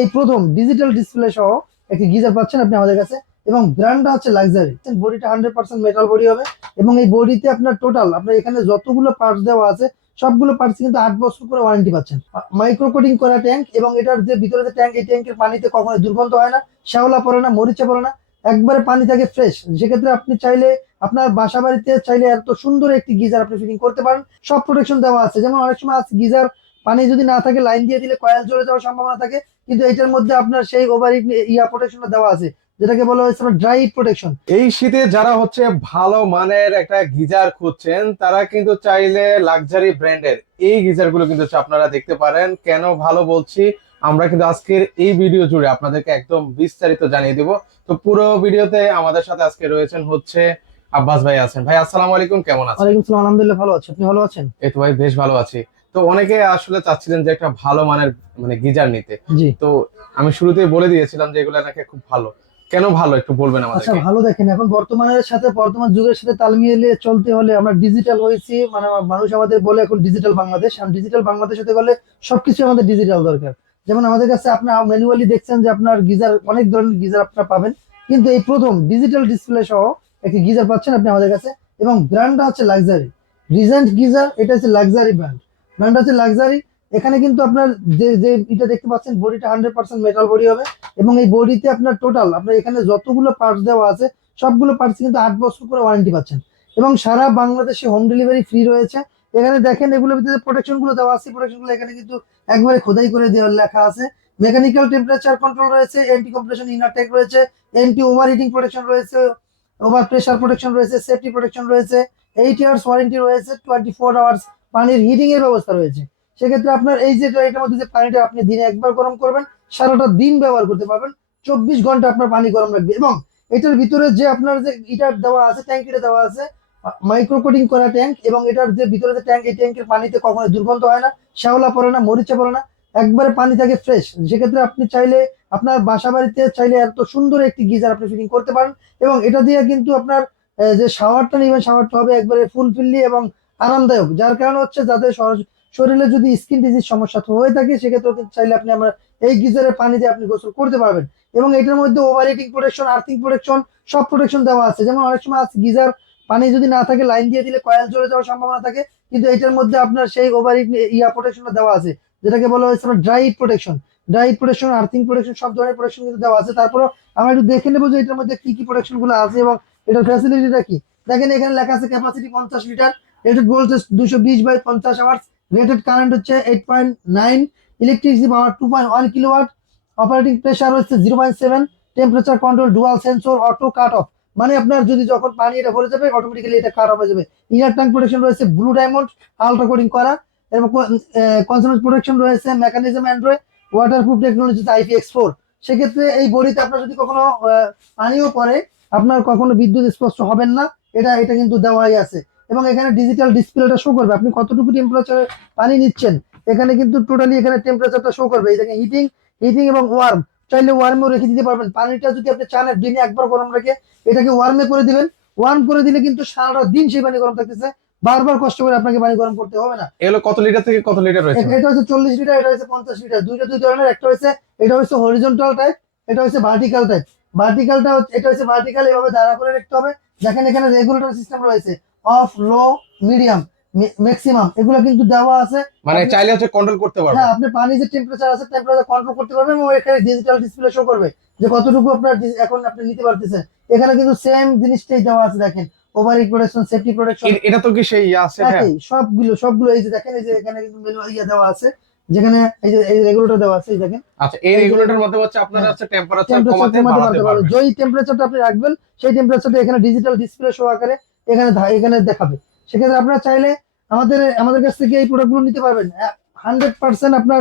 এই প্রথম digital display সহ একটি গিজার পাচ্ছেন আপনি আমাদের কাছে, এবং ব্র্যান্ডটা হচ্ছে লাক্সারি। বডিটা 100% মেটাল বডি হবে, এবং এই বডিতে আপনার টোটাল আপনার এখানে যতগুলো পার্টস দেওয়া আছে সবগুলো পার্টস কিন্তু 8 বছর করে ওয়ারেন্টি পাচ্ছেন। মাইক্রো কোটিং করা ট্যাঙ্ক, এবং এটার যে ভিতরে যে ট্যাঙ্ক, এই ট্যাঙ্কের পানিতে কখনো দুর্গন্ধ হয় না, শ্যাওলা পড়ে না, মরিচা পড়ে না, একবারে পানি থাকে ফ্রেশ। সেক্ষেত্রে আপনি চাইলে আপনার বাসা বাড়িতে চাইলে এত সুন্দর একটি গিজার আপনি ফিটিং করতে পারেন। সব প্রোটেকশন দেওয়া আছে, যেমন অনেক সময় আছে গিজার পানি যদি না থাকে লাইন দিয়ে দিলে কয়েল জ্বলে যাওয়ার সম্ভাবনা থাকে, কিন্তু এটার মধ্যে আপনার সেই ওভার প্রোটেকশনটা দেওয়া আছে, যেটাকে বলা হয়েছে ড্রাই প্রোটেকশন। এই শীতে যারা হচ্ছে ভালো মানের একটা গিজার খুঁজছেন তারা কিন্তু চাইলে লাক্সারি ব্র্যান্ডের এই গিজার গুলো কিন্তু আপনারা দেখতে পারেন। কেন ভালো বলছি, আমরা কিন্তু আজকের এই ভিডিও জুড়ে আপনাদেরকে একদম বিস্তারিত জানিয়ে দিব। তো পুরো ভিডিওতে আমাদের সাথে আজকে রয়েছেন হচ্ছে আব্বাস ভাই আছেন। ভাই আসসালামু আলাইকুম, কেমন আছেন? ওয়ালাইকুম আসসালাম, আলহামদুলিল্লাহ ভালো আছি, আপনি ভালো আছেন? এই তো ভাই বেশ ভালো আছি। তো অনেকে আসলে চাচ্ছিলেন যে একটা ভালো মানের গিজার নিতে। জি। তো আমি শুরুতেই বলে দিয়েছিলাম যে এগুলো নাকি খুব ভালো। কেন ভালো একটু বলবেন আচ্ছা, আমাদেরকে? ভালো দেখেন, এখন বর্তমান যুগের সাথে তাল মিলিয়ে চলতে হলে আমরা ডিজিটাল হয়েছি, মানে মানুষ আমাদের বলে এখন ডিজিটাল বাংলাদেশ। ডিজিটাল বাংলাদেশ হতে গেলে সবকিছু আমাদের ডিজিটাল দরকার। যেমন আমাদের কাছে আপনার ম্যানুয়ালি দেখছেন যে আপনার গিজার, অনেক ধরনের গিজার আপনারা পাবেন, কিন্তু এই প্রথম ডিজিটাল ডিসপ্লে সহ একটি গিজার পাচ্ছেন আপনি আমাদের কাছে, এবং ব্র্যান্ডটা হচ্ছে লাক্সারি। রিজেন্ট গিজার, এটা হচ্ছে লাক্সারি ব্র্যান্ড, ব্র্যান্ডটা হচ্ছে লাক্সারি। এখানে কিন্তু আপনার যে যে এটা দেখতে পাচ্ছেন, বডিটা 100% মেটাল বডি হবে, এবং এই বডিতে আপনার টোটাল আপনার এখানে যতগুলো পার্টস দেওয়া আছে সবগুলো পার্টস কিন্তু 8 বছর করে ওয়ারেন্টি পাচ্ছেন, এবং সারা বাংলাদেশে হোম ডেলিভারি ফ্রি রয়েছে। এখানে দেখেন এগুলোর ভিতরে প্রোটেকশন গুলো দেওয়া আছে, প্রোটেকশন গুলো এখানে কিন্তু একবারে খোদাই করে দেওয়ার লেখা আছে। মেকানিক্যাল টেম্পারেচার কন্ট্রোল রয়েছে, অ্যান্টি কম্প্রেশন ইনার টেক রয়েছে, অ্যান্টি ওভার হিটিং প্রোটেকশন রয়েছে, ওভার প্রেসার প্রোটেকশন রয়েছে, সেফটি প্রোটেকশন রয়েছে, 8 ইয়ার্স ওয়ারেন্টি রয়েছে, 24 আওয়ার্স পানির হিটিং এর ব্যবস্থা রয়েছে। সেক্ষেত্রে আপনার এই যে এটার মধ্যে যে পানিটা আপনি দিনে একবার গরম করবেন, সারাটা দিন ব্যবহার করতে পারবেন, 24 ঘন্টা আপনার পানি গরম রাখবে। এবং এটার ভিতরে যে আপনার যে ইটার দেওয়া আছে, ট্যাঙ্কিটা দেওয়া আছে মাইক্রো কোটিং করা ট্যাঙ্ক, এবং এটার যে ভিতরে যে ট্যাঙ্ক, এই ট্যাঙ্কের পানিতে কখনো দুর্গন্ধ হয় না, শ্যাওলা পড়ে না, মরিচা পড়ে না, একবারে পানি থাকে ফ্রেশ। সেক্ষেত্রে আপনি চাইলে আপনার বাসা বাড়িতে চাইলে এত সুন্দর একটি গিজার আপনি ফিটিং করতে পারেন। এবং এটা দিয়ে কিন্তু আপনার যে শাওয়ারটা নেবেন, শাওয়ারটা হবে একবারে ফুলফিলি এবং আরামদায়ক, যার কারণে হচ্ছে যাদের শরীরে যদি স্কিন ডিজিজ সমস্যা হয়ে থাকে সেক্ষেত্রে কিন্তু চাইলে আপনি আমরা এই গিজারের পানি দিয়ে আপনি গোসল করতে পারবেন। এবং এটার মধ্যে over heating protection, earthing protection, সব প্রোটেকশন দেওয়া আছে। যেমন অনেক সময় আছে গিজার পানি যদি না থাকে লাইন দিয়ে দিলে কয়েল জ্বলে যাওয়ার সম্ভাবনা থাকে, কিন্তু এটার মধ্যে আপনার সেই ওভার হিট প্রোটেকশনটা দেওয়া আছে, যেটাকে বলা হয়েছে dry protection. Dry protection, earthing protection, সব ধরনের প্রোটেকশন কিন্তু দেওয়া আছে। তারপরে আমরা একটু দেখে নেবো যে এটার মধ্যে কি কি প্রোটেকশন গুলো আছে এবং এটার ফ্যাসিলিটিটা কি। দেখেন এখানে লেখা আছে capacity 50 litre, rated voltage 220/50 hours, rated current হচ্ছে 8.9, ইলেকট্রিসিটি পাওয়ার 2.1 কিলোওয়াট, অপারেটিং প্রেসার হচ্ছে 0.7, temperature control, dual sensor, auto cut off, মানে আপনার যদি যখন পানি এটা ভরে যাবে অটোমেটিক্যালি এটা কাট অফ হয়ে যাবে। ইনার ট্যাঙ্ক প্রোটেকশন রয়েছে ব্লু ডায়মন্ড আলট্রা কোটিং করা, এবং কনসোনেন্স প্রোটেকশন রয়েছে mechanism Android, waterproof technology IPX4। সেক্ষেত্রে এই বডিতে আপনার যদি কখনো পানিও পড়ে আপনার কখনো বিদ্যুৎ স্পর্শ হবেন না, এটা এটা কিন্তু দেওয়াই আছে। এবং এখানে ডিজিটাল ডিসপ্লেটা শো করবে আপনি কতটুকু টেম্পারেচারে পানি নিচ্ছেন। এখানে কিন্তু টোটালি এখানে টেম্পারেচারটা শো করবে, এই দেখেন হিটিং, হিটিং এবং ওয়ার্ম, চাইলে ওয়ার্মেও রেখে দিতে পারবেন। পানিটা যদি আপনি চান দিনে একবার গরম রেখে এটাকে ওয়ার্মে করে দিবেন, ওয়ার্ম করে দিলে কিন্তু সারাটা দিন সেই পানি গরম থাকতেছে, বারবার কষ্ট করে আপনাকে পানি গরম করতে হবে না। এগুলো কত লিটার থেকে কত লিটার রয়েছে? এটা হচ্ছে 40 লিটার, এটা হচ্ছে 50 লিটার, দুইটা দুই ধরনের। একটা হচ্ছে এটা হচ্ছে হরিজন্টাল টাইপ, এটা হচ্ছে ভার্টিক্যাল টাইপ। ভার্টিক্যালটা এটা হচ্ছে ভার্টিক্যাল, এভাবে দাঁড়া করে রাখতে হবে। দেখেন এখানে রেগুলেটর সিস্টেম রয়েছে, অফ, লো, মিডিয়াম, ম্যাক্সিমাম, এগুলো কিন্তু দেওয়া আছে। মানে চাইলে হচ্ছে কন্ট্রোল করতে পারবে। হ্যাঁ, আপনি পানি যে টেম্পারেচার আছে টেম্পারেচার কন্ট্রোল করতে পারবেন, এবং এখানে ডিজিটাল ডিসপ্লে শো করবে যে কতটুকু আপনার এখন আপনি নিতে পারতেছেন। এখানে কিন্তু সেম জিনিসটাই দেওয়া আছে, দেখেন over hit protection, safety protection, এটা তো কি সেই আছে? হ্যাঁ, একই সবগুলো সবগুলো। এই যে দেখেন, এই যে এখানে কিন্তু মেনু দেওয়া আছে, যেখানে এই যে এই রেগুলেটর দেওয়া আছে, এই দেখেন। আচ্ছা, এই রেগুলেটর মধ্যে হচ্ছে আপনারা হচ্ছে টেম্পারেচার টেম্পারেচার কমাতে কমাতে বাড়াতে পারতে পারবেন, পারবেন। যেই টেম্পারেচারটা আপনি রাখবেন সেই টেম্পারেচারটা এখানে ডিজিটাল ডিসপ্লে শো আকারে এখানে এখানে দেখাবে। সেক্ষেত্রে আপনারা চাইলে আমাদের আমাদের কাছ থেকে এই প্রোডাক্টগুলো নিতে পারবেন। 100% আপনার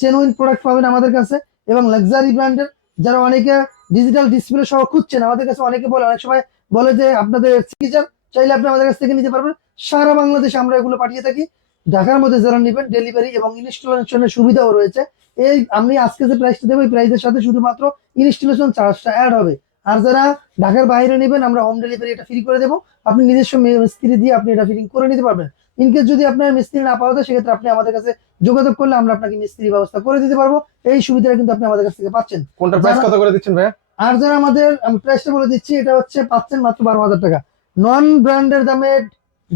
জেনুইন প্রোডাক্ট পাবেন আমাদের কাছে, এবং লাক্সারি ব্র্যান্ডের। যারা অনেকে ডিজিটাল ডিসপ্লে সহ খুঁজছেন আমাদের কাছে, অনেকে বলে, অনেক সময় বলে যে আপনাদের ফিচার চাইলে আপনি আমাদের কাছ থেকে নিতে পারবেন। সারা বাংলাদেশে আমরা এগুলো পাঠিয়ে থাকি। ঢাকার মধ্যে যারা নেবেন ডেলিভারি এবং ইনস্টলেশনের সুবিধাও রয়েছে। এই আমি আজকে যে প্রাইসটা দেবো এই প্রাইসের সাথে শুধুমাত্র ইনস্টলেশন চার্জটা অ্যাড হবে। আর যারা ঢাকার বাইরে নেবেন আমরা হোম ডেলিভারি এটা ফ্রি করে দেবো, আপনি নিজস্ব মিস্ত্রি দিয়ে আপনি এটা ফিটিং করে নিতে পারবেন। ইনকেস যদি আপনার মিস্ত্রি না পাওয়া যায় সেক্ষেত্রে আপনি আমাদের কাছে যোগাযোগ করলে আমরা আপনাকে মিস্ত্রি ব্যবস্থা করে দিতে পারবো। এই সুবিধাটা কিন্তু আপনি আমাদের কাছ থেকে পাচ্ছেন। কোনটা প্রাইস যারা- কত করে দিচ্ছেন ভাইয়া? আর যারা আমাদের, আমি প্রাইসটা বলে দিচ্ছি, এটা হচ্ছে পাচ্ছেন মাত্র 12,000 টাকা। নন ব্র্যান্ডের দামে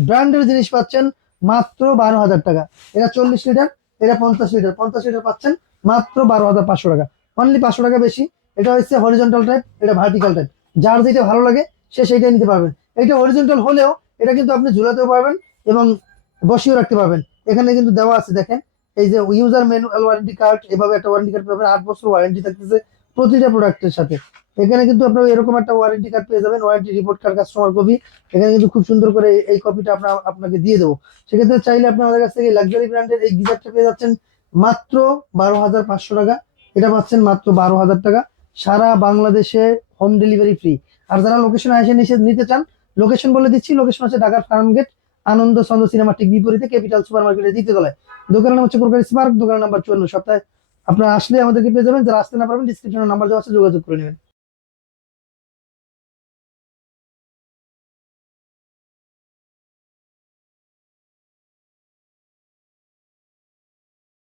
ব্র্যান্ডের জিনিস পাচ্ছেন মাত্র 12,000 টাকা। এটা 40 লিটার, এটা 50 লিটার। 50 লিটার পাচ্ছেন মাত্র 12,500 টাকা, অনলি 500 টাকা বেশি। এটা হচ্ছে হরিজন্টাল টাইপ, এটা ভার্টিক্যাল টাইপ। যার যেটা ভালো লাগে সে সেইটাই নিতে পারবেন। এটা হরিজন্টাল হলেও এটা কিন্তু আপনি ঝুলাতেও পারবেন এবং বসিয়েও রাখতে পারবেন। এখানে কিন্তু দেওয়া আছে দেখেন, এই যে ইউজার ম্যানুয়াল ওয়ারেন্টি কার্ড, এভাবে একটা ওয়ারেন্টি কার্ড পাবেন, 8 বছর ওয়ারেন্টি থাকতেছে প্রতিটা প্রোডাক্টের সাথে। এখানে কিন্তু আপনার এরকম একটা ওয়ারেন্টি কার্ড পেয়ে যাবেন, warranty report card, customer copy. এখানে কিন্তু খুব সুন্দর করে এই কপিটা আপনাকে দিয়ে দেবো। সেক্ষেত্রে চাইলে আপনি আমাদের কাছ থেকে লাক্সারি ব্র্যান্ডের এই গিজারটা পেয়ে যাচ্ছেন মাত্র 12,500 টাকা। এটা পাচ্ছেন মাত্র 12,000 টাকা। সারা বাংলাদেশে হোম ডেলিভারি ফ্রি। আর যারা লোকেশনে এসে নিতে চান, লোকেশন বলে দিচ্ছি, লোকেশন হচ্ছে ঢাকার ফার্মগেট, আনন্দ চন্দ্র সিনেমা ঠিক বিপরীতে, ক্যাপিটাল সুপার মার্কেটের দ্বিতীয় তলায়। দোকানের নাম হচ্ছে প্রকাশ পার্ক, দোকানের নাম্বার 54। সপ্তাহে আপনারা আসলে আমাদেরকে পেয়ে যাবেন। যারা আসতে না পারবেন ডিসক্রিপশনে নাম্বার দেওয়া আছে, যোগাযোগ করে নেবেন।